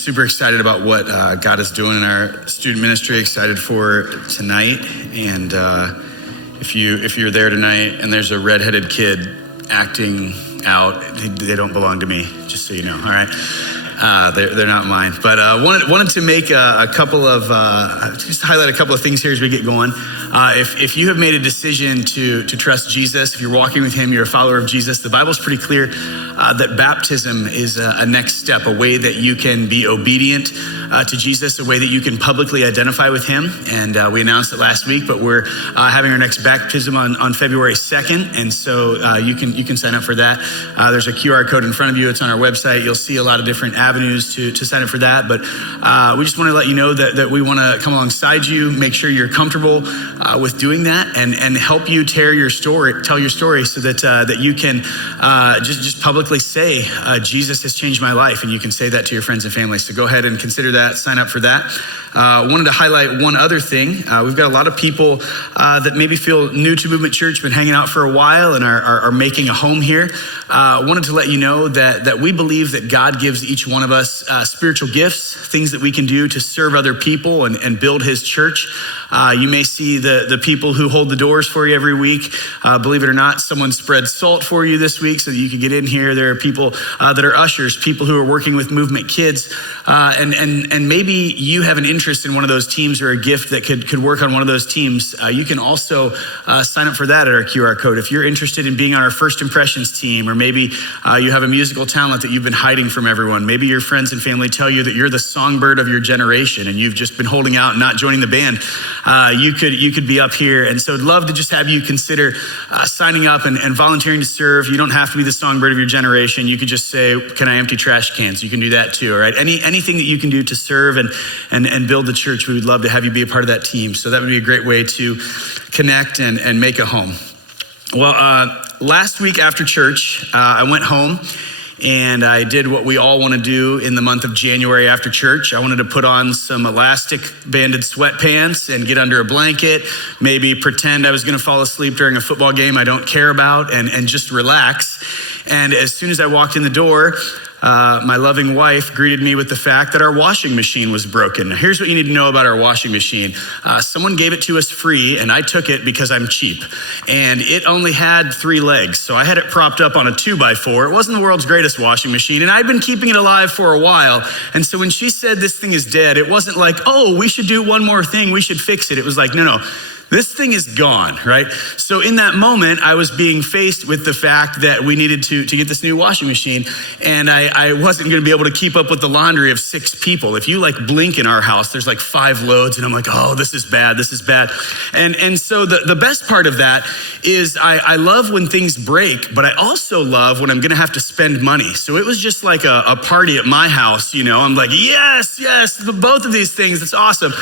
super excited about what God is doing in our student ministry, excited for tonight. And if you're there tonight and there's a redheaded kid acting out, they don't belong to me, just so you know, all right? They're not mine. But wanted to make a couple of, just highlight a couple of things here as we get going. If you have made a decision to trust Jesus, if you're walking with him, you're a follower of Jesus, the Bible's pretty clear that baptism is a next step, a way that you can be obedient to Jesus, a way that you can publicly identify with him. And we announced it last week, but we're having our next baptism on February 2nd. And so you can sign up for that. There's a QR code in front of you. It's on our website. You'll see a lot of different avenues to sign up for that. But we just want to let you know that we want to come alongside you, make sure you're comfortable with doing that, and help you tell your story so that you can just publicly say, Jesus has changed my life, and you can say that to your friends and family. So go ahead and consider that, sign up for that. Wanted to highlight one other thing. We've got a lot of people that maybe feel new to Movement Church, been hanging out for a while and are making a home here. Wanted to let you know that we believe that God gives each one of us spiritual gifts, things that we can do to serve other people and build his church. You may see the people who hold the doors for you every week. Believe it or not, someone spread salt for you this week so that you could get in here. There are people that are ushers, people who are working with Movement Kids. And maybe you have an interest in one of those teams or a gift that could work on one of those teams. You can also sign up for that at our QR code. If you're interested in being on our First Impressions team, or maybe you have a musical talent that you've been hiding from everyone. Maybe your friends and family tell you that you're the songbird of your generation and you've just been holding out and not joining the band. You could be up here. And so I'd love to just have you consider signing up and volunteering to serve. You don't have to be the songbird of your generation. You could just say, can I empty trash cans? You can do that too, all right? Anything that you can do to serve and build the church, we would love to have you be a part of that team. So that would be a great way to connect and make a home. Well, last week after church, I went home and I did what we all want to do in the month of January after church. I wanted to put on some elastic banded sweatpants and get under a blanket, maybe pretend I was going to fall asleep during a football game I don't care about, and just relax. And as soon as I walked in the door, my loving wife greeted me with the fact that our washing machine was broken. Now, here's what you need to know about our washing machine. Someone gave it to us free, and I took it because I'm cheap. And it only had 3 legs, so I had it propped up on a 2x4. It wasn't the world's greatest washing machine, and I'd been keeping it alive for a while. And so when she said this thing is dead, it wasn't like, oh, we should do one more thing, we should fix it. It was like, no. This thing is gone, right? So in that moment, I was being faced with the fact that we needed to get this new washing machine, and I wasn't gonna be able to keep up with the laundry of 6 people. If you blink in our house, there's 5 loads, and I'm like, oh, this is bad. And so the best part of that is I love when things break, but I also love when I'm gonna have to spend money. So it was just like a party at my house, you know? I'm like, yes, both of these things, that's awesome.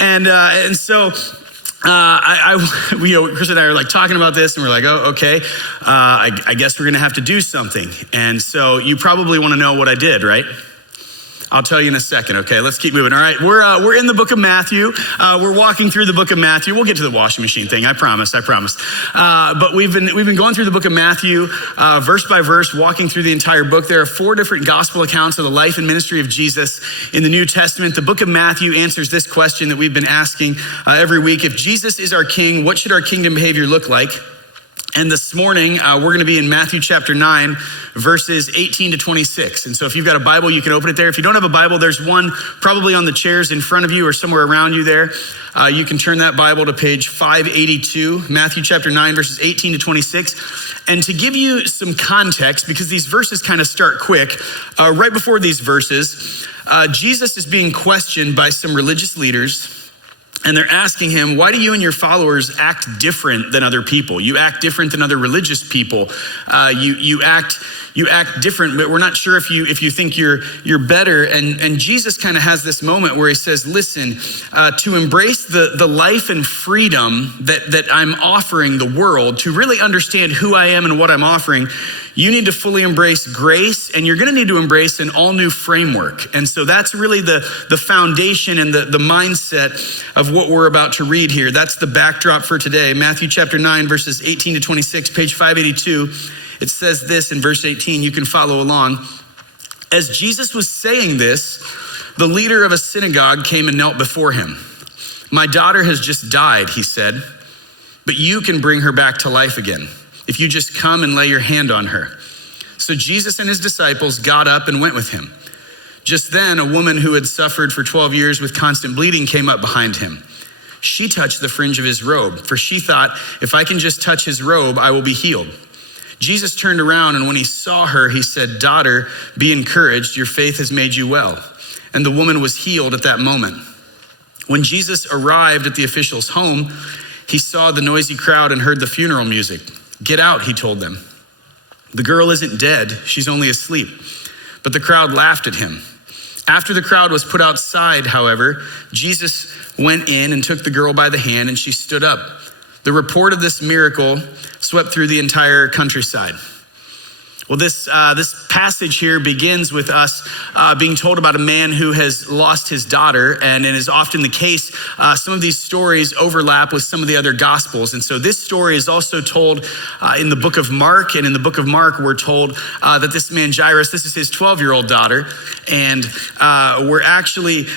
And so, Chris and I are talking about this, and we're like, oh, okay, I guess we're gonna have to do something. And so you probably wanna know what I did, right? I'll tell you in a second, okay? Let's keep moving, all right? We're in the book of Matthew. We're walking through the book of Matthew. We'll get to the washing machine thing, I promise. But we've been going through the book of Matthew, verse by verse, walking through the entire book. There are 4 different gospel accounts of the life and ministry of Jesus in the New Testament. The book of Matthew answers this question that we've been asking every week. If Jesus is our king, what should our kingdom behavior look like? And this morning, we're gonna be in Matthew chapter 9, verses 18 to 26. And so if you've got a Bible, you can open it there. If you don't have a Bible, there's one probably on the chairs in front of you or somewhere around you there. You can turn that Bible to page 582, Matthew chapter 9, verses 18 to 26. And to give you some context, because these verses kind of start quick, right before these verses, Jesus is being questioned by some religious leaders. And they're asking him, why do you and your followers act different than other people? You act different than other religious people. You act different, but we're not sure if you think you're better. And Jesus kind of has this moment where he says, listen, to embrace the life and freedom that I'm offering the world, to really understand who I am and what I'm offering, you need to fully embrace grace, and you're gonna need to embrace an all new framework. And so that's really the foundation and the mindset of what we're about to read here. That's the backdrop for today. Matthew chapter 9, verses 18 to 26, page 582. It says this in verse 18, you can follow along. As Jesus was saying this, the leader of a synagogue came and knelt before him. "My daughter has just died," he said, "but you can bring her back to life again if you just come and lay your hand on her." So Jesus and his disciples got up and went with him. Just then, a woman who had suffered for 12 years with constant bleeding came up behind him. She touched the fringe of his robe, for she thought, "If I can just touch his robe, I will be healed." Jesus turned around, and when he saw her, he said, "Daughter, be encouraged. Your faith has made you well." And the woman was healed at that moment. When Jesus arrived at the official's home, he saw the noisy crowd and heard the funeral music. "Get out," he told them. "The girl isn't dead. She's only asleep." But the crowd laughed at him. After the crowd was put outside, however, Jesus went in and took the girl by the hand, and she stood up. The report of this miracle swept through the entire countryside. Well, this passage here begins with us being told about a man who has lost his daughter, and it is often the case, some of these stories overlap with some of the other gospels. And so this story is also told in the book of Mark, and in the book of Mark, we're told that this man Jairus, this is his 12-year-old daughter, and we're actually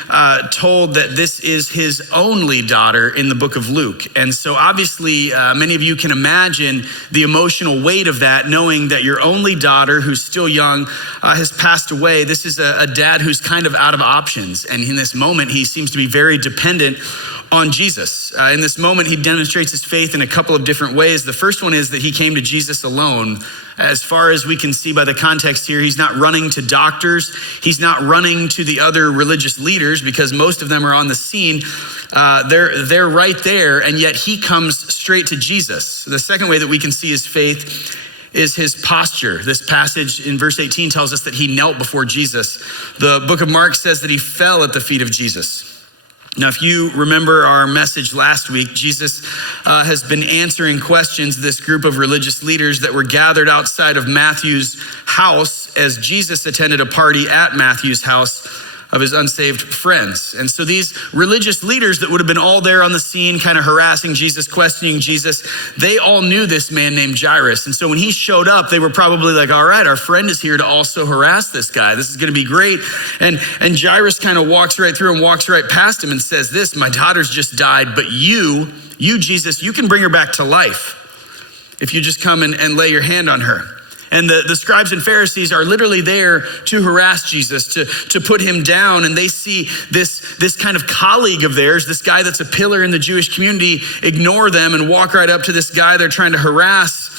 told that this is his only daughter in the book of Luke. And so obviously, many of you can imagine the emotional weight of that, knowing that your only daughter, who's still young, has passed away. This is a dad who's kind of out of options. And in this moment, he seems to be very dependent on Jesus. In this moment, he demonstrates his faith in a couple of different ways. The first one is that he came to Jesus alone. As far as we can see by the context here, he's not running to doctors. He's not running to the other religious leaders, because most of them are on the scene. They're right there, and yet he comes straight to Jesus. The second way that we can see his faith is his posture. This passage in verse 18 tells us that he knelt before Jesus. The book of Mark says that he fell at the feet of Jesus. Now, if you remember our message last week, Jesus has been answering questions to this group of religious leaders that were gathered outside of Matthew's house as Jesus attended a party at Matthew's house of his unsaved friends. And so these religious leaders that would have been all there on the scene, kind of harassing Jesus, questioning Jesus, they all knew this man named Jairus. And so when he showed up, they were probably like, "All right, our friend is here to also harass this guy. This is going to be great." And Jairus kind of walks right through and walks right past him and says this, "My daughter's just died, but you Jesus, you can bring her back to life if you just come and lay your hand on her." And the scribes and Pharisees are literally there to harass Jesus, to put him down. And they see this kind of colleague of theirs, this guy that's a pillar in the Jewish community, ignore them and walk right up to this guy they're trying to harass,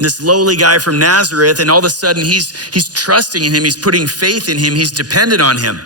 this lowly guy from Nazareth. And all of a sudden he's trusting in him. He's putting faith in him. He's dependent on him.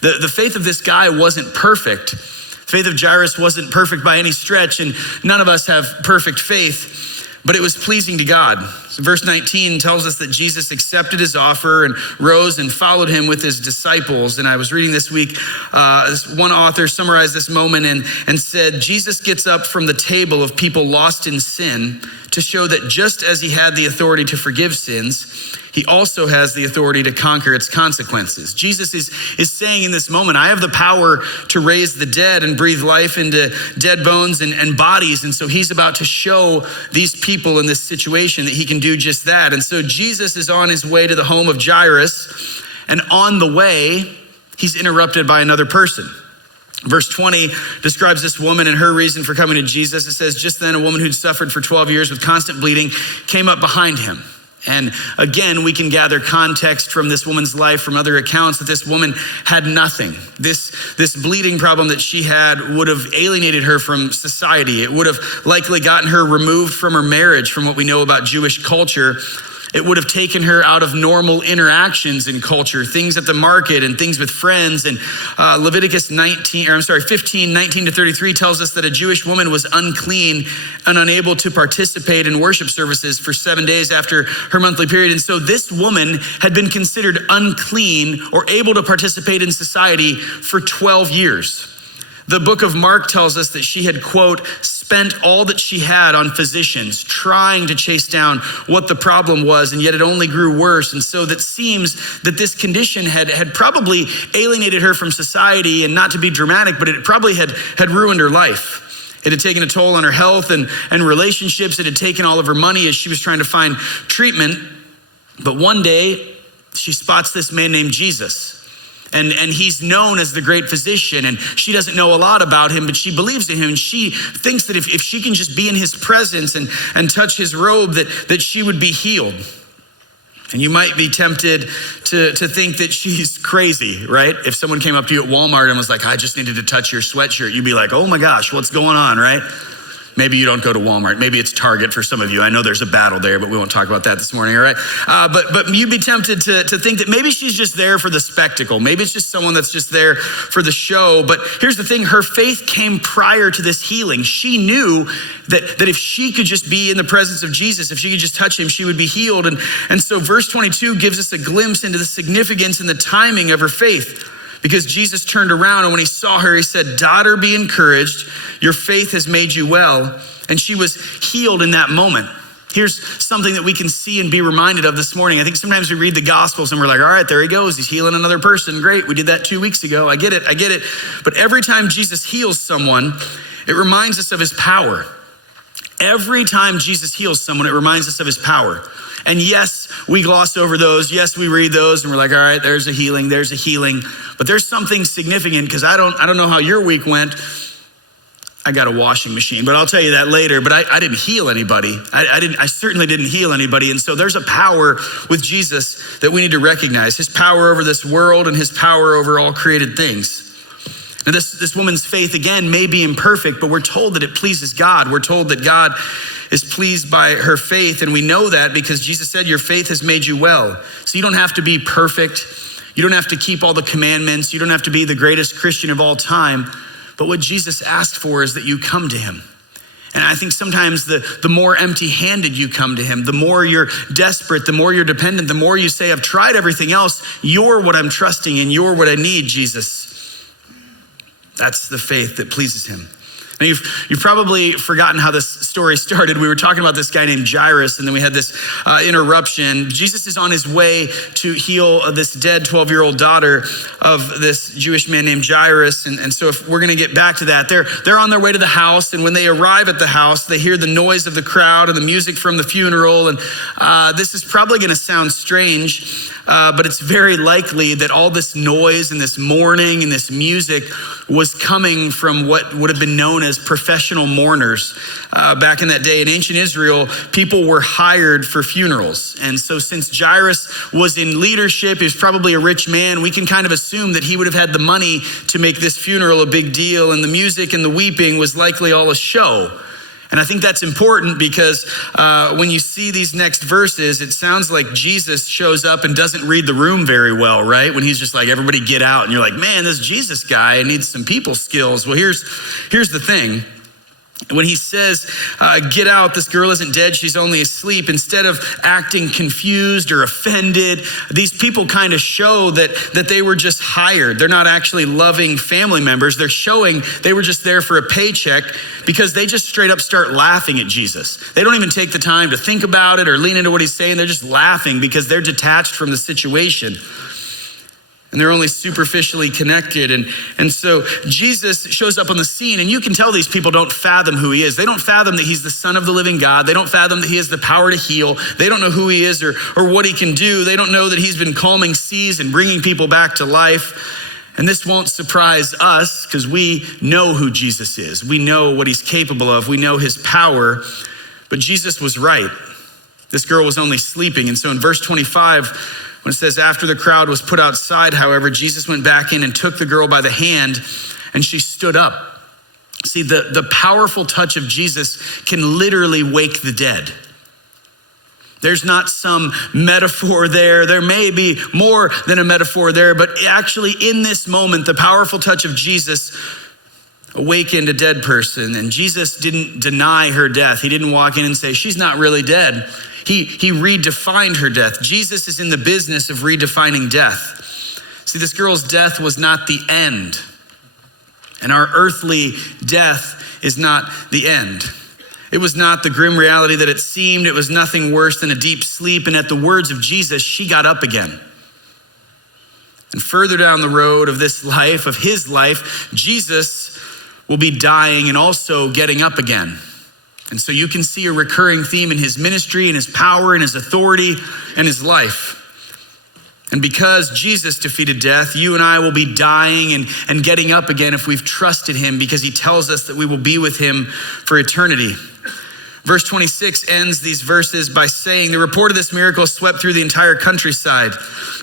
The faith of this guy wasn't perfect. The faith of Jairus wasn't perfect by any stretch. And none of us have perfect faith, but it was pleasing to God. So verse 19 tells us that Jesus accepted his offer and rose and followed him with his disciples. And I was reading this week, one author summarized this moment and said, Jesus gets up from the table of people lost in sin to show that just as he had the authority to forgive sins, he also has the authority to conquer its consequences. Jesus is saying in this moment, I have the power to raise the dead and breathe life into dead bones and bodies. And so he's about to show these people in this situation that he can do just that. And so Jesus is on his way to the home of Jairus, and on the way, he's interrupted by another person. Verse 20 describes this woman and her reason for coming to Jesus. It says, just then a woman who'd suffered for 12 years with constant bleeding came up behind him. And again, we can gather context from this woman's life from other accounts that this woman had nothing. This bleeding problem that she had would have alienated her from society. It would have likely gotten her removed from her marriage, from what we know about Jewish culture. It would have taken her out of normal interactions in culture, things at the market and things with friends. And Leviticus 15, 19 to 33 tells us that a Jewish woman was unclean and unable to participate in worship services for 7 days after her monthly period. And so this woman had been considered unclean or able to participate in society for 12 years. The book of Mark tells us that she had, quote, spent all that she had on physicians, trying to chase down what the problem was, and yet it only grew worse. And so that seems that this condition had probably alienated her from society, and not to be dramatic, but it probably had ruined her life. It had taken a toll on her health and relationships. It had taken all of her money as she was trying to find treatment. But one day, she spots this man named Jesus. And he's known as the great physician, and she doesn't know a lot about him, but she believes in him. And she thinks that if she can just be in his presence and touch his robe, that she would be healed. And you might be tempted to think that she's crazy, right? If someone came up to you at Walmart and was like, I just needed to touch your sweatshirt, you'd be like, oh my gosh, what's going on, right? Maybe you don't go to Walmart. Maybe it's Target for some of you. I know there's a battle there, but we won't talk about that this morning, all right? But you'd be tempted to think that maybe she's just there for the spectacle. Maybe it's just someone that's just there for the show. But here's the thing, her faith came prior to this healing. She knew that if she could just be in the presence of Jesus, if she could just touch him, she would be healed. And so verse 22 gives us a glimpse into the significance and the timing of her faith. Because Jesus turned around, and when he saw her, he said, daughter, be encouraged. Your faith has made you well. And she was healed in that moment. Here's something that we can see and be reminded of this morning. I think sometimes we read the Gospels and we're like, all right, there he goes. He's healing another person. Great. We did that 2 weeks ago. I get it. But every time Jesus heals someone, it reminds us of his power. Every time Jesus heals someone, it reminds us of his power. And yes, we gloss over those. Yes, we read those and we're like, all right, there's a healing. But there's something significant, because I don't know how your week went. I got a washing machine, but I'll tell you that later. But I didn't heal anybody. I certainly didn't heal anybody. And so there's a power with Jesus that we need to recognize. His power over this world and his power over all created things. Now this woman's faith, again, may be imperfect, but we're told that it pleases God. We're told that God is pleased by her faith. And we know that because Jesus said, your faith has made you well. So you don't have to be perfect. You don't have to keep all the commandments. You don't have to be the greatest Christian of all time. But what Jesus asked for is that you come to him. And I think sometimes the more empty-handed you come to him, the more you're desperate, the more you're dependent, the more you say, I've tried everything else. You're what I'm trusting in. You're what I need, Jesus. That's the faith that pleases him. Now you've probably forgotten how this story started. We were talking about this guy named Jairus, and then we had this interruption. Jesus is on his way to heal this dead 12-year-old daughter of this Jewish man named Jairus. And so if we're gonna get back to that, they're on their way to the house, and when they arrive at the house, they hear the noise of the crowd and the music from the funeral. And this is probably gonna sound strange, but it's very likely that all this noise and this mourning and this music was coming from what would have been known as professional mourners. Back in that day in ancient Israel, people were hired for funerals. And so since Jairus was in leadership, he was probably a rich man, we can kind of assume that he would have had the money to make this funeral a big deal, and the music and the weeping was likely all a show. And I think that's important because when you see these next verses, it sounds like Jesus shows up and doesn't read the room very well, right? When he's just like, everybody get out. And you're like, man, this Jesus guy needs some people skills. Well, here's the thing. When he says, get out, this girl isn't dead, she's only asleep, instead of acting confused or offended, these people kind of show that they were just hired. They're not actually loving family members. They're showing they were just there for a paycheck, because they just straight up start laughing at Jesus. They don't even take the time to think about it or lean into what he's saying. They're just laughing because they're detached from the situation. And they're only superficially connected. And so Jesus shows up on the scene, and you can tell these people don't fathom who he is. They don't fathom that he's the Son of the living God. They don't fathom that he has the power to heal. They don't know who he is or what he can do. They don't know that he's been calming seas and bringing people back to life. And this won't surprise us because we know who Jesus is. We know what he's capable of. We know his power. But Jesus was right. This girl was only sleeping. And so in verse 25, when it says, after the crowd was put outside, however, Jesus went back in and took the girl by the hand, and she stood up. See, the powerful touch of Jesus can literally wake the dead. There's not some metaphor there. There may be more than a metaphor there, but actually in this moment, the powerful touch of Jesus awakened a dead person. And Jesus didn't deny her death. He didn't walk in and say, she's not really dead. He redefined her death. Jesus is in the business of redefining death. See, this girl's death was not the end. And our earthly death is not the end. It was not the grim reality that it seemed. It was nothing worse than a deep sleep. And at the words of Jesus, she got up again. And further down the road of this life, of his life, Jesus will be dying and also getting up again. And so you can see a recurring theme in his ministry and his power and his authority and his life. And because Jesus defeated death, you and I will be dying and getting up again if we've trusted him, because he tells us that we will be with him for eternity. Verse 26 ends these verses by saying, the report of this miracle swept through the entire countryside.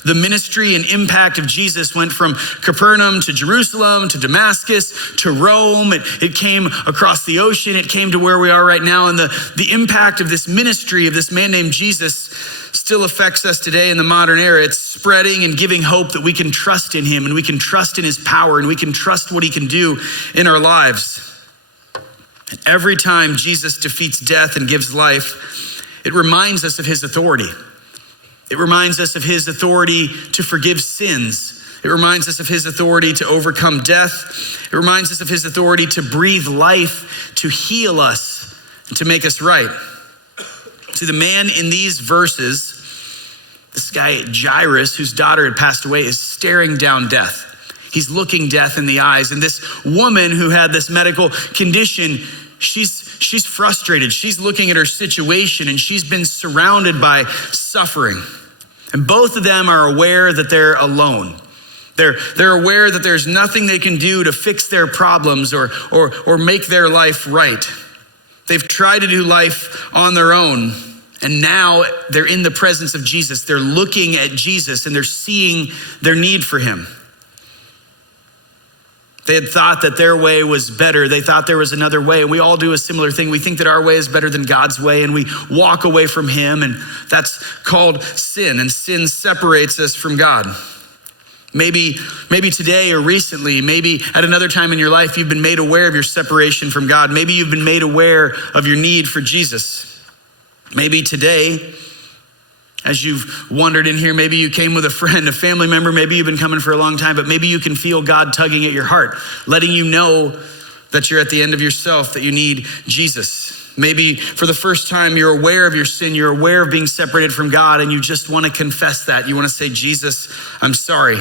The ministry and impact of Jesus went from Capernaum to Jerusalem to Damascus to Rome. It came across the ocean. It came to where we are right now. And the impact of this ministry of this man named Jesus still affects us today in the modern era. It's spreading and giving hope that we can trust in him and we can trust in his power and we can trust what he can do in our lives. And every time Jesus defeats death and gives life, it reminds us of his authority. It reminds us of his authority to forgive sins. It reminds us of his authority to overcome death. It reminds us of his authority to breathe life, to heal us, and to make us right. See, the man in these verses, this guy Jairus, whose daughter had passed away, is staring down death. He's looking death in the eyes. And this woman who had this medical condition, she's frustrated. She's looking at her situation and she's been surrounded by suffering. And both of them are aware that they're alone. They're aware that there's nothing they can do to fix their problems or make their life right. They've tried to do life on their own. And now they're in the presence of Jesus. They're looking at Jesus and they're seeing their need for him. They had thought that their way was better. They thought there was another way. And we all do a similar thing. We think that our way is better than God's way, and we walk away from him, and that's called sin. And sin separates us from God. Maybe today or recently, maybe at another time in your life, you've been made aware of your separation from God. Maybe you've been made aware of your need for Jesus. Maybe today, as you've wandered in here, maybe you came with a friend, a family member, maybe you've been coming for a long time, but maybe you can feel God tugging at your heart, letting you know that you're at the end of yourself, that you need Jesus. Maybe for the first time you're aware of your sin, you're aware of being separated from God, and you just want to confess that. You want to say, Jesus, I'm sorry.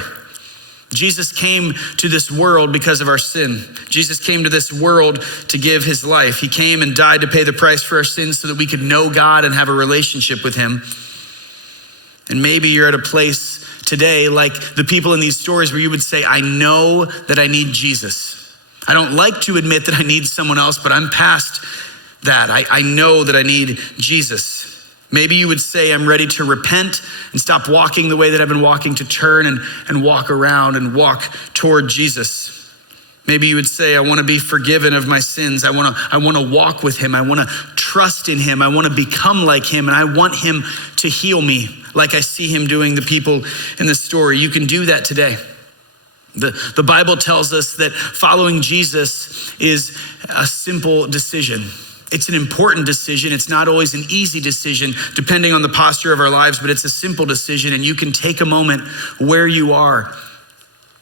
Jesus came to this world because of our sin. Jesus came to this world to give his life. He came and died to pay the price for our sins so that we could know God and have a relationship with him. And maybe you're at a place today, like the people in these stories, where you would say, I know that I need Jesus. I don't like to admit that I need someone else, but I'm past that. I know that I need Jesus. Maybe you would say, I'm ready to repent and stop walking the way that I've been walking, to turn and walk around and walk toward Jesus. Maybe you would say, I want to be forgiven of my sins. I want to walk with him. I want to trust in him. I want to become like him, and I want him to heal me like I see him doing the people in this story. You can do that today. The Bible tells us that following Jesus is a simple decision. It's an important decision. It's not always an easy decision, depending on the posture of our lives, but it's a simple decision, and you can take a moment where you are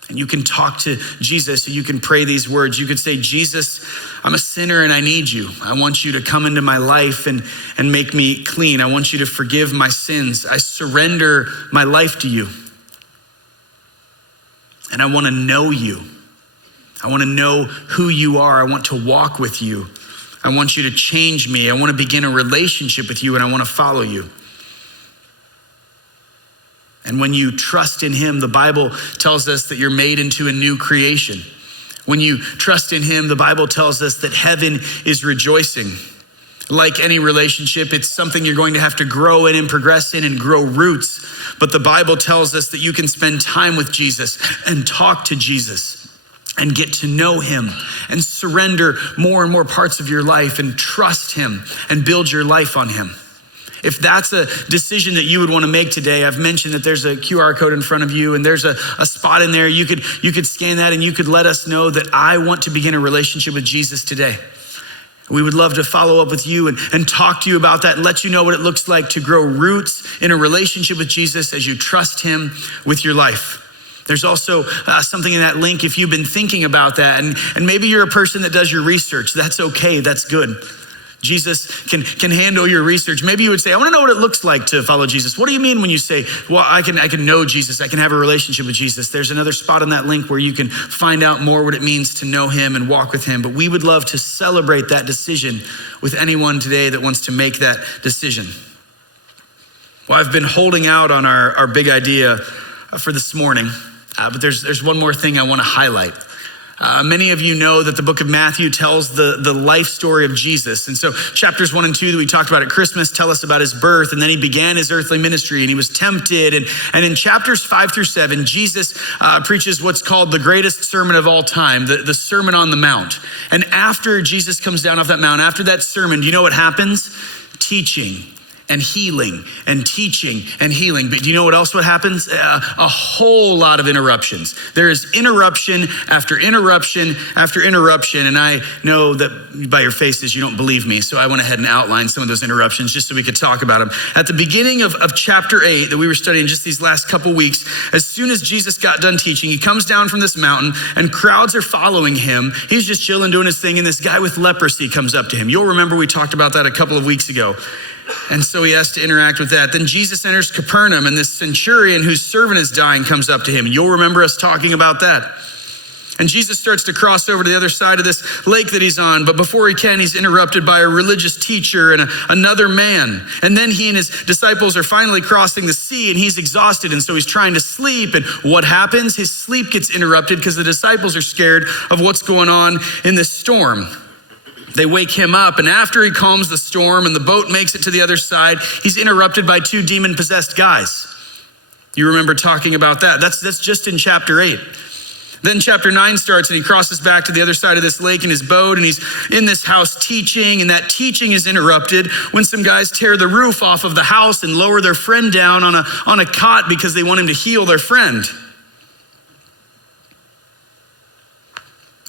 and you can talk to Jesus, and you can pray these words. You could say, Jesus, I'm a sinner and I need you. I want you to come into my life and make me clean. I want you to forgive my sins. I surrender my life to you. And I want to know you. I want to know who you are. I want to walk with you. I want you to change me. I want to begin a relationship with you, and I want to follow you. And when you trust in him, the Bible tells us that you're made into a new creation. When you trust in him, the Bible tells us that heaven is rejoicing. Like any relationship, it's something you're going to have to grow in and progress in and grow roots. But the Bible tells us that you can spend time with Jesus and talk to Jesus and get to know him and surrender more and more parts of your life and trust him and build your life on him. If that's a decision that you would want to make today, I've mentioned that there's a QR code in front of you, and there's a spot in there. You could scan that, and you could let us know that I want to begin a relationship with Jesus today. We would love to follow up with you and talk to you about that and let you know what it looks like to grow roots in a relationship with Jesus as you trust him with your life. There's also something in that link if you've been thinking about that, and maybe you're a person that does your research. That's okay, that's good. Jesus can handle your research. Maybe you would say, I want to know what it looks like to follow Jesus. What do you mean when you say, well, I can know Jesus, I can have a relationship with Jesus? There's another spot on that link where you can find out more what it means to know him and walk with him. But we would love to celebrate that decision with anyone today that wants to make that decision. Well, I've been holding out on our big idea for this morning, but there's one more thing I want to highlight. Many of you know that the book of Matthew tells the life story of Jesus. And so chapters 1 and 2 that we talked about at Christmas tell us about his birth, and then he began his earthly ministry and he was tempted. And in chapters 5 through 7, Jesus preaches what's called the greatest sermon of all time, the Sermon on the Mount. And after Jesus comes down off that mount, after that sermon, do you know what happens? Teaching and healing and teaching and healing. But do you know what else happens? A whole lot of interruptions. There is interruption after interruption after interruption. And I know that by your faces, you don't believe me. So I went ahead and outlined some of those interruptions just so we could talk about them. At the beginning of chapter 8 that we were studying just these last couple weeks, as soon as Jesus got done teaching, he comes down from this mountain and crowds are following him. He's just chilling, doing his thing. And this guy with leprosy comes up to him. You'll remember we talked about that a couple of weeks ago. And so he has to interact with that. Then Jesus enters Capernaum, and this centurion whose servant is dying comes up to him. You'll remember us talking about that. And Jesus starts to cross over to the other side of this lake that he's on. But before he can, he's interrupted by a religious teacher and another man. And then he and his disciples are finally crossing the sea, and he's exhausted. And so he's trying to sleep. And what happens? His sleep gets interrupted because the disciples are scared of what's going on in this storm. They wake him up, and after he calms the storm and the boat makes it to the other side, he's interrupted by 2 demon-possessed guys. You remember talking about that. That's just in chapter 8. Then chapter 9 starts, and he crosses back to the other side of this lake in his boat, and he's in this house teaching, and that teaching is interrupted when some guys tear the roof off of the house and lower their friend down on a cot because they want him to heal their friend.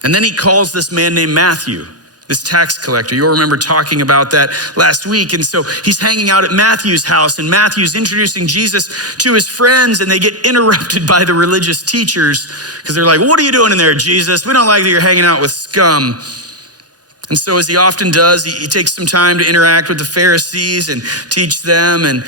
And then he calls this man named Matthew, this tax collector. You'll remember talking about that last week. And so he's hanging out at Matthew's house, and Matthew's introducing Jesus to his friends, and they get interrupted by the religious teachers because they're like, "What are you doing in there, Jesus? We don't like that you're hanging out with scum." And so as he often does, he takes some time to interact with the Pharisees and teach them. And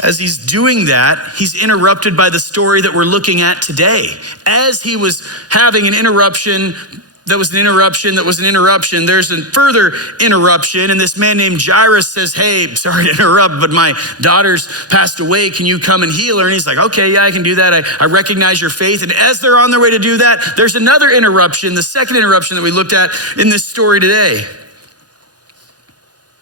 as he's doing that, he's interrupted by the story that we're looking at today. As he was having an interruption, that was an interruption, that was an interruption. There's a further interruption, and this man named Jairus says, "Hey, sorry to interrupt, but my daughter's passed away. Can you come and heal her?" And he's like, "Okay, yeah, I can do that. I recognize your faith." And as they're on their way to do that, there's another interruption, the second interruption that we looked at in this story today.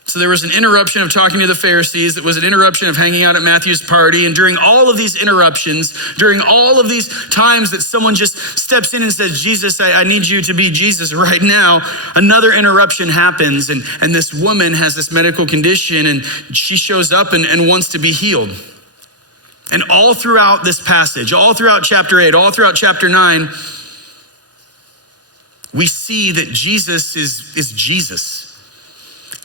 So there was an interruption of talking to the Pharisees. There was an interruption of hanging out at Matthew's party. And during all of these interruptions, during all of these times that someone just steps in and says, "Jesus, I need you to be Jesus right now," another interruption happens. And this woman has this medical condition, and she shows up and wants to be healed. And all throughout this passage, all throughout chapter 8, all throughout chapter 9, we see that Jesus is Jesus.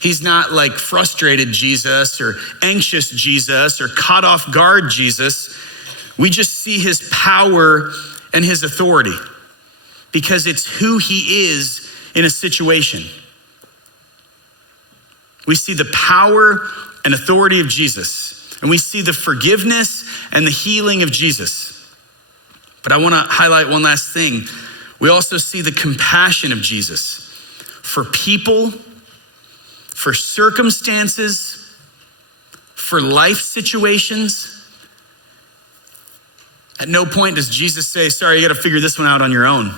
He's not like frustrated Jesus or anxious Jesus or caught off guard Jesus. We just see his power and his authority because it's who he is in a situation. We see the power and authority of Jesus, and we see the forgiveness and the healing of Jesus. But I want to highlight one last thing. We also see the compassion of Jesus for people, for circumstances, for life situations. At no point does Jesus say, "Sorry, you got to figure this one out on your own."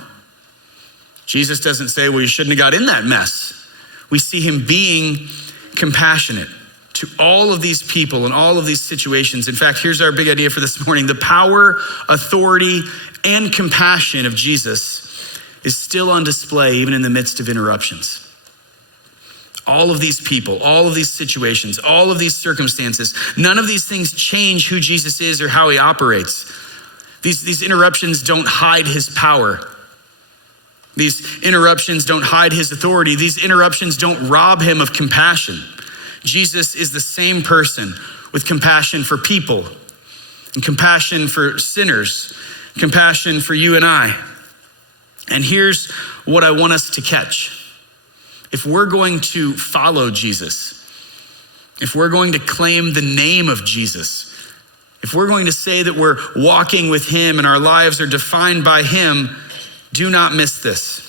Jesus doesn't say, "Well, you shouldn't have got in that mess." We see him being compassionate to all of these people and all of these situations. In fact, here's our big idea for this morning. The power, authority, and compassion of Jesus is still on display even in the midst of interruptions. All of these people, all of these situations, all of these circumstances, none of these things change who Jesus is or how he operates. These interruptions don't hide his power. These interruptions don't hide his authority. These interruptions don't rob him of compassion. Jesus is the same person with compassion for people and compassion for sinners, compassion for you and I. And here's what I want us to catch. If we're going to follow Jesus, if we're going to claim the name of Jesus, if we're going to say that we're walking with him and our lives are defined by him, do not miss this.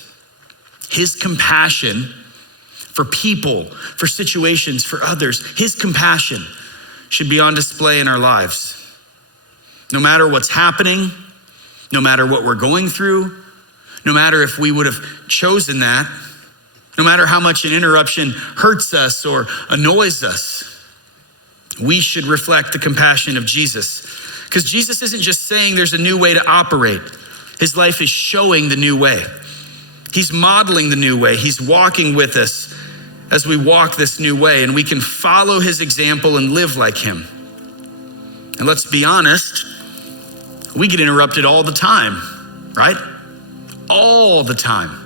His compassion for people, for situations, for others, his compassion should be on display in our lives. No matter what's happening, no matter what we're going through, no matter if we would have chosen that, no matter how much an interruption hurts us or annoys us, we should reflect the compassion of Jesus. Because Jesus isn't just saying there's a new way to operate. His life is showing the new way. He's modeling the new way. He's walking with us as we walk this new way, and we can follow his example and live like him. And let's be honest, we get interrupted all the time, right? All the time.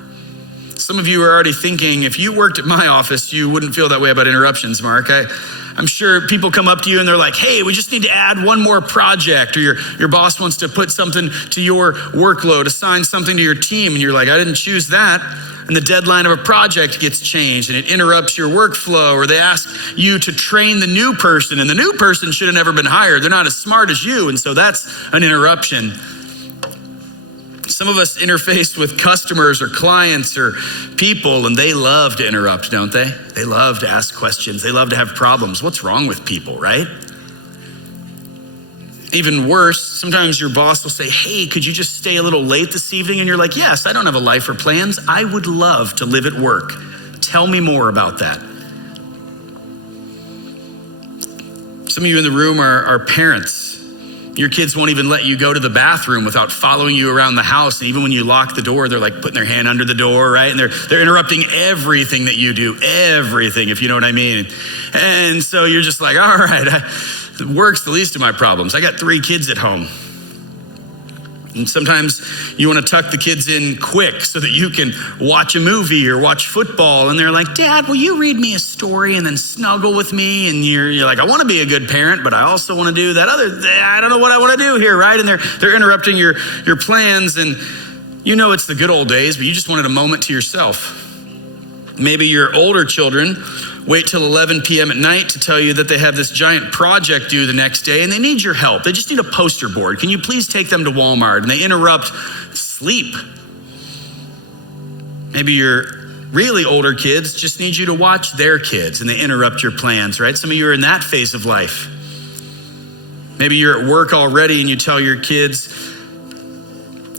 Some of you are already thinking, if you worked at my office, you wouldn't feel that way about interruptions, Mark. I'm sure people come up to you and they're like, hey, we just need to add one more project, or your boss wants to put something to your workload, assign something to your team, and you're like, I didn't choose that. And the deadline of a project gets changed and it interrupts your workflow, or they ask you to train the new person, and the new person should have never been hired. They're not as smart as you, and so that's an interruption. Some of us interface with customers or clients or people, and they love to interrupt, don't they? They love to ask questions. They love to have problems. What's wrong with people, right? Even worse, sometimes your boss will say, hey, could you just stay a little late this evening? And you're like, yes, I don't have a life or plans. I would love to live at work. Tell me more about that. Some of you in the room are parents. Your kids won't even let you go to the bathroom without following you around the house. And even when you lock the door, they're like putting their hand under the door, right? And they're interrupting everything that you do, everything, if you know what I mean. And so you're just like, all right, work's the least of my problems. I got 3 kids at home. And sometimes you want to tuck the kids in quick so that you can watch a movie or watch football. And they're like, Dad, will you read me a story and then snuggle with me? And you're like, I want to be a good parent, but I also want to do that other, I don't know what I want to do here, right? And they're interrupting your plans. And you know it's the good old days, but you just wanted a moment to yourself. Maybe your older children wait till 11 p.m. at night to tell you that they have this giant project due the next day and they need your help. They just need a poster board. Can you please take them to Walmart? And they interrupt sleep. Maybe your really older kids just need you to watch their kids and they interrupt your plans, right? Some of you are in that phase of life. Maybe you're at work already and you tell your kids,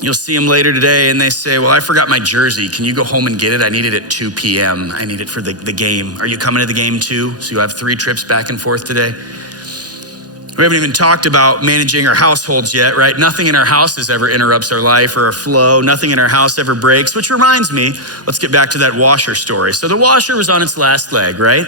you'll see them later today and they say, well, I forgot my jersey. Can you go home and get it? I need it at 2 p.m. I need it for the game. Are you coming to the game too? So you have 3 trips back and forth today. We haven't even talked about managing our households yet, right? Nothing in our houses ever interrupts our life or our flow. Nothing in our house ever breaks, which reminds me, let's get back to that washer story. So the washer was on its last leg, right?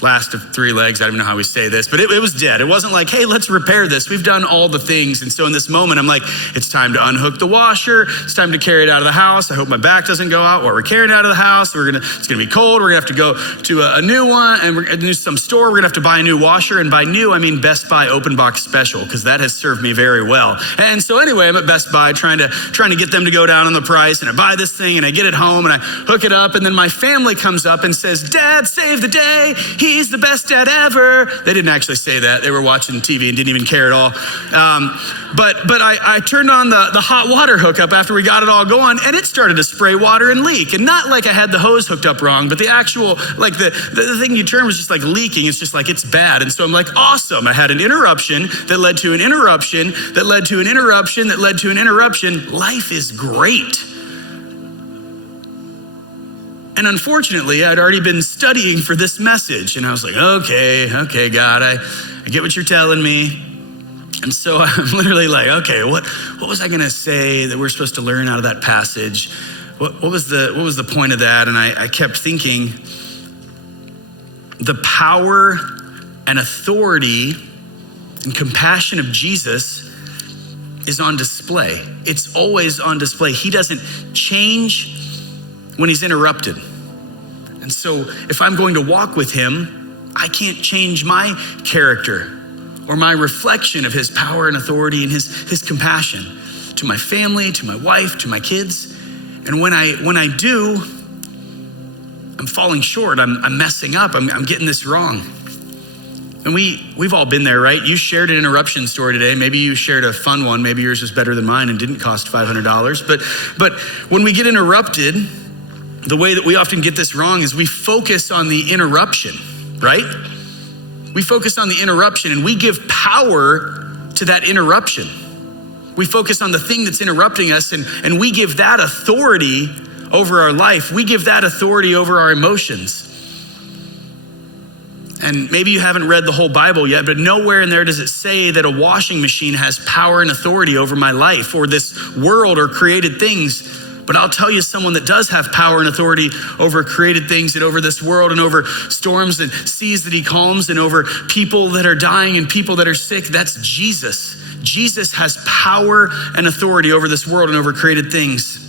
Last of 3 legs, I don't even know how we say this, but it was dead. It wasn't like, hey, let's repair this. We've done all the things. And so in this moment, I'm like, it's time to unhook the washer. It's time to carry it out of the house. I hope my back doesn't go out while we're carrying it out of the house. It's gonna be cold. We're gonna have to go to a new one, and we're gonna do some store. We're gonna have to buy a new washer. And by new, I mean Best Buy open box special, because that has served me very well. And so anyway, I'm at Best Buy trying to get them to go down on the price, and I buy this thing and I get it home and I hook it up, and then my family comes up and says, Dad, save the day. He's the best dad ever. They didn't actually say that. They were watching TV and didn't even care at all. But I turned on the hot water hookup after we got it all going, and it started to spray water and leak. And not like I had the hose hooked up wrong, but the actual, like the thing you turn was just like leaking. It's just like, it's bad. And so I'm like, awesome. I had an interruption that led to an interruption that led to an interruption that led to an interruption. Life is great. And unfortunately, I'd already been studying for this message. And I was like, okay, God, I get what you're telling me. And so I'm literally like, okay, what was I gonna say that we're supposed to learn out of that passage? What was the point of that? And I kept thinking, the power and authority and compassion of Jesus is on display. It's always on display. He doesn't change when he's interrupted. And so if I'm going to walk with him, I can't change my character or my reflection of his power and authority and his compassion to my family, to my wife, to my kids. And when I do, I'm falling short. I'm messing up. I'm getting this wrong. And we've all been there, right? You shared an interruption story today. Maybe you shared a fun one. Maybe yours was better than mine and didn't cost $500. But when we get interrupted, the way that we often get this wrong is we focus on the interruption, right? We focus on the interruption and we give power to that interruption. We focus on the thing that's interrupting us, and we give that authority over our life. We give that authority over our emotions. And maybe you haven't read the whole Bible yet, but nowhere in there does it say that a washing machine has power and authority over my life or this world or created things. But I'll tell you someone that does have power and authority over created things and over this world and over storms and seas that he calms and over people that are dying and people that are sick. That's Jesus. Jesus has power and authority over this world and over created things.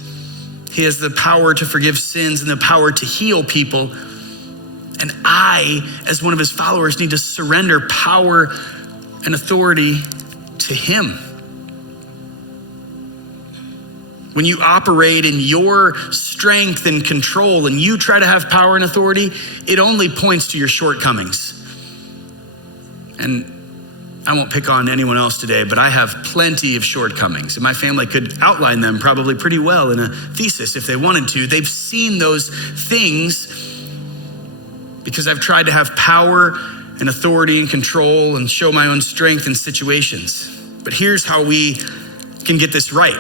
He has the power to forgive sins and the power to heal people. And I, as one of his followers, need to surrender power and authority to him. When you operate in your strength and control and you try to have power and authority, it only points to your shortcomings. And I won't pick on anyone else today, but I have plenty of shortcomings. And my family could outline them probably pretty well in a thesis if they wanted to. They've seen those things because I've tried to have power and authority and control and show my own strength in situations. But here's how we can get this right.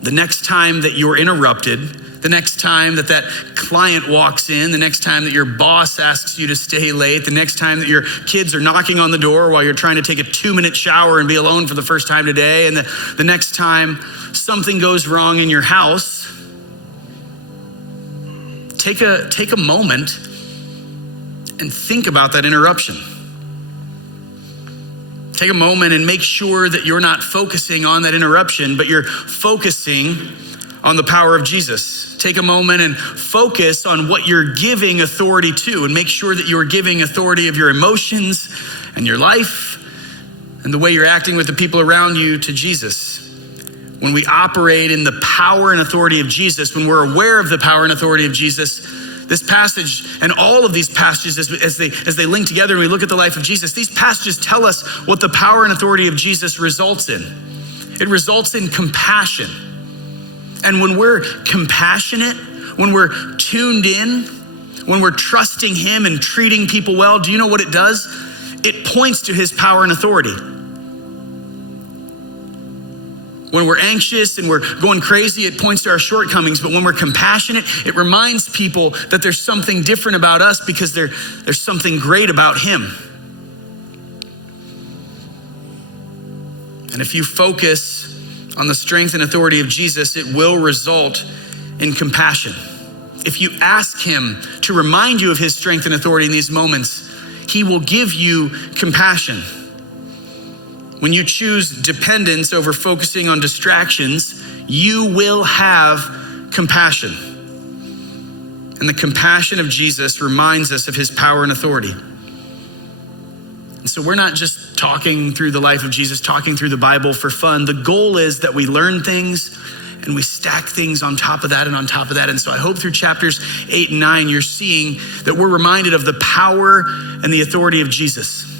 The next time that you're interrupted, the next time that client walks in, the next time that your boss asks you to stay late, the next time that your kids are knocking on the door while you're trying to take a 2-minute shower and be alone for the first time today, and the next time something goes wrong in your house, take a moment and think about that interruption. Take a moment and make sure that you're not focusing on that interruption, but you're focusing on the power of Jesus. Take a moment and focus on what you're giving authority to, and make sure that you're giving authority of your emotions and your life and the way you're acting with the people around you to Jesus. When we operate in the power and authority of Jesus, when we're aware of the power and authority of Jesus, this passage and all of these passages as they link together and we look at the life of Jesus, these passages tell us what the power and authority of Jesus results in. It results in compassion. And when we're compassionate, when we're tuned in, when we're trusting him and treating people well, do you know what it does? It points to his power and authority. When we're anxious and we're going crazy, it points to our shortcomings. But when we're compassionate, it reminds people that there's something different about us because there's something great about him. And if you focus on the strength and authority of Jesus, it will result in compassion. If you ask him to remind you of his strength and authority in these moments, he will give you compassion. When you choose dependence over focusing on distractions, you will have compassion. And the compassion of Jesus reminds us of his power and authority. And so we're not just talking through the life of Jesus, talking through the Bible for fun. The goal is that we learn things and we stack things on top of that and on top of that. And so I hope through chapters 8 and 9, you're seeing that we're reminded of the power and the authority of Jesus.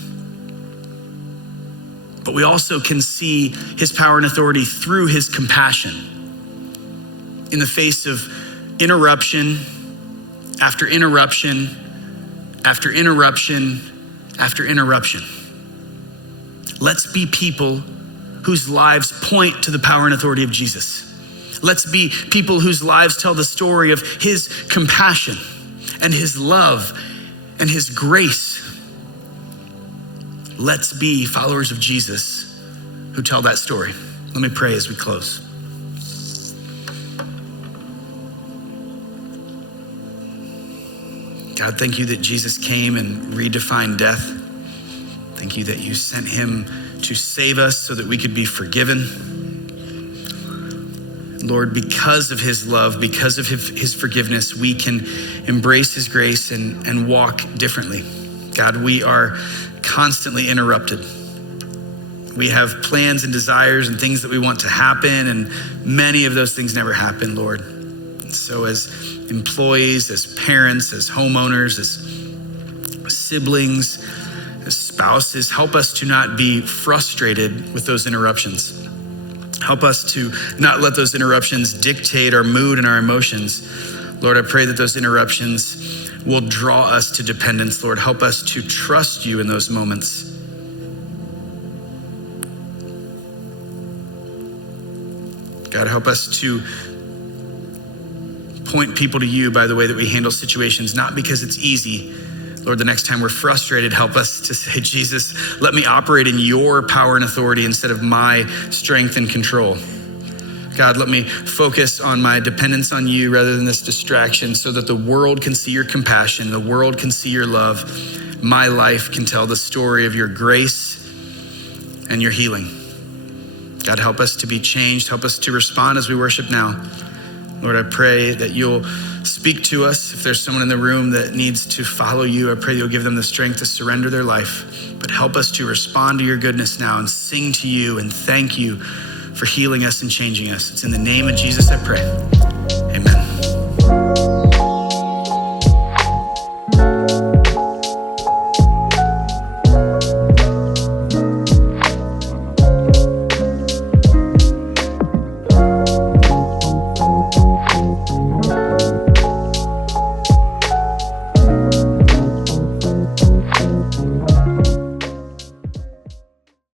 But we also can see his power and authority through his compassion in the face of interruption after interruption after interruption after interruption. Let's be people whose lives point to the power and authority of Jesus. Let's be people whose lives tell the story of his compassion and his love and his grace. Let's be followers of Jesus who tell that story. Let me pray as we close. God, thank you that Jesus came and redefined death. Thank you that you sent him to save us so that we could be forgiven. Lord, because of his love, because of his forgiveness, we can embrace his grace and walk differently. God, we are constantly interrupted. We have plans and desires and things that we want to happen, and many of those things never happen, Lord. And so as employees, as parents, as homeowners, as siblings, as spouses, help us to not be frustrated with those interruptions. Help us to not let those interruptions dictate our mood and our emotions. Lord, I pray that those interruptions will draw us to dependence. Lord, help us to trust you in those moments. God, help us to point people to you by the way that we handle situations, not because it's easy. Lord, the next time we're frustrated, help us to say, Jesus, let me operate in your power and authority instead of my strength and control. God, let me focus on my dependence on you rather than this distraction so that the world can see your compassion, the world can see your love. My life can tell the story of your grace and your healing. God, help us to be changed. Help us to respond as we worship now. Lord, I pray that you'll speak to us. If there's someone in the room that needs to follow you, I pray that you'll give them the strength to surrender their life. But help us to respond to your goodness now and sing to you and thank you for healing us and changing us. It's in the name of Jesus I pray.